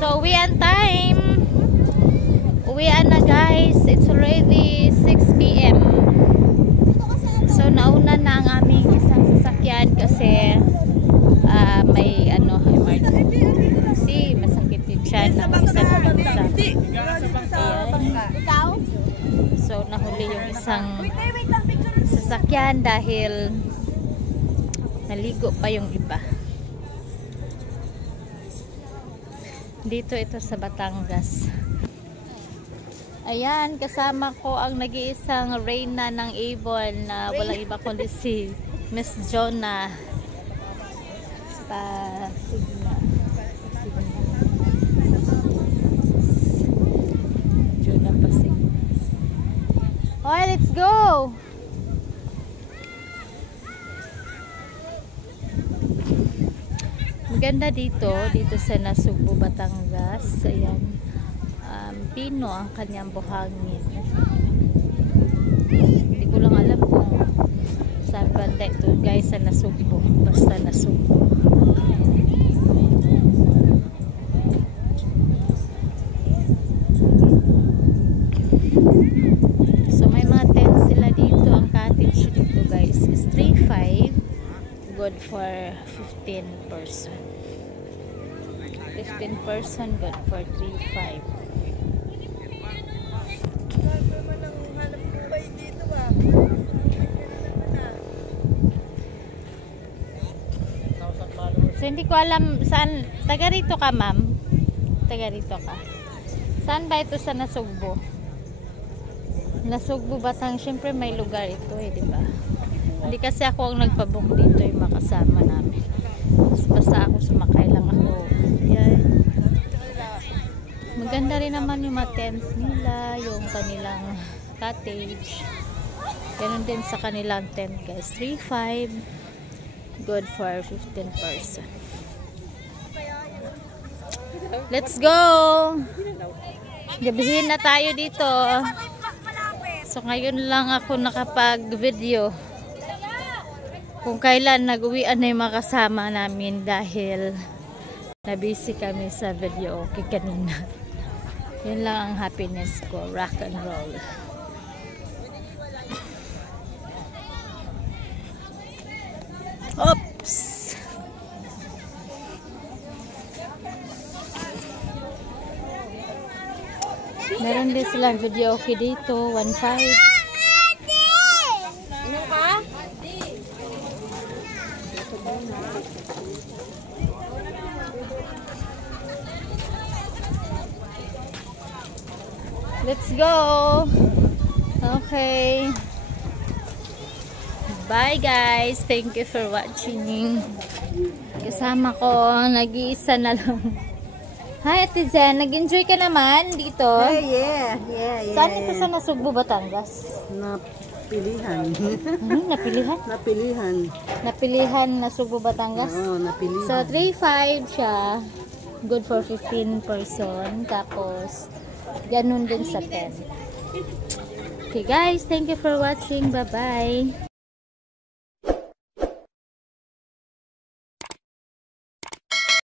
So, uwian time. Uwian na guys. It's already 6 p.m. So, nauna na ang aming isang sasakyan kasi may emergency. Masakit yung tiyan ng isa. So, nahuli yung isang sasakyan dahil naligo pa yung iba. Dito ito sa Batangas. Ayan, kasama ko ang nag-iisang reyna ng Avon na walang iba kundi si Miss Jonah Pasigna. Jonah Pasigna. Okay, let's go! Maganda dito sa Nasugbu, Batangas. Ayan. Pino ang kanyang buhangin. Hindi ko lang alam kung saan banda ito guys sa Nasugbu. Basta Nasugbu. So may mga tent sila dito. Ang cottage dito guys is 3.5. Good for 15 person. 15 person good for 3.5. So hindi ko alam saan. Taga rito ka ma'am? Taga rito ka. Saan ba ito sa Nasugbu? Nasugbu Batang. Siyempre may lugar ito di ba? Hindi kasi ako ang nagpabook dito yung makasama namin. Basta ako sumakay lang ako. Yan. Maganda rin naman yung mga tent nila, yung kanilang cottage. Ganun din sa kanilang tent guys. 3.5. Good for 15 person. Let's go! Gabihin na tayo dito. So ngayon lang ako nakapag-video. Kung kailan nag-uwian na yung mga kasama namin dahil na-busy kami sa video okay kanina. Yun lang ang happiness ko. Rock and roll. Oops! Meron din silang video okay dito. 1.5. Let's go. Okay. Bye guys. Thank you for watching. Kasama ko, nag-iisa na lang. Hi Ate Zen, nag-enjoy ka naman dito? Yeah. Saan ito sa Nasugbu, Batangas? Napilihan. Ano? Napilihan? Napilihan. Napilihan Nasugbu, Batangas? Oo, napilihan. So 3.5 siya. Good for 15 person. Tapos ganun din sa 10. Okay guys, thank you for watching. Bye bye.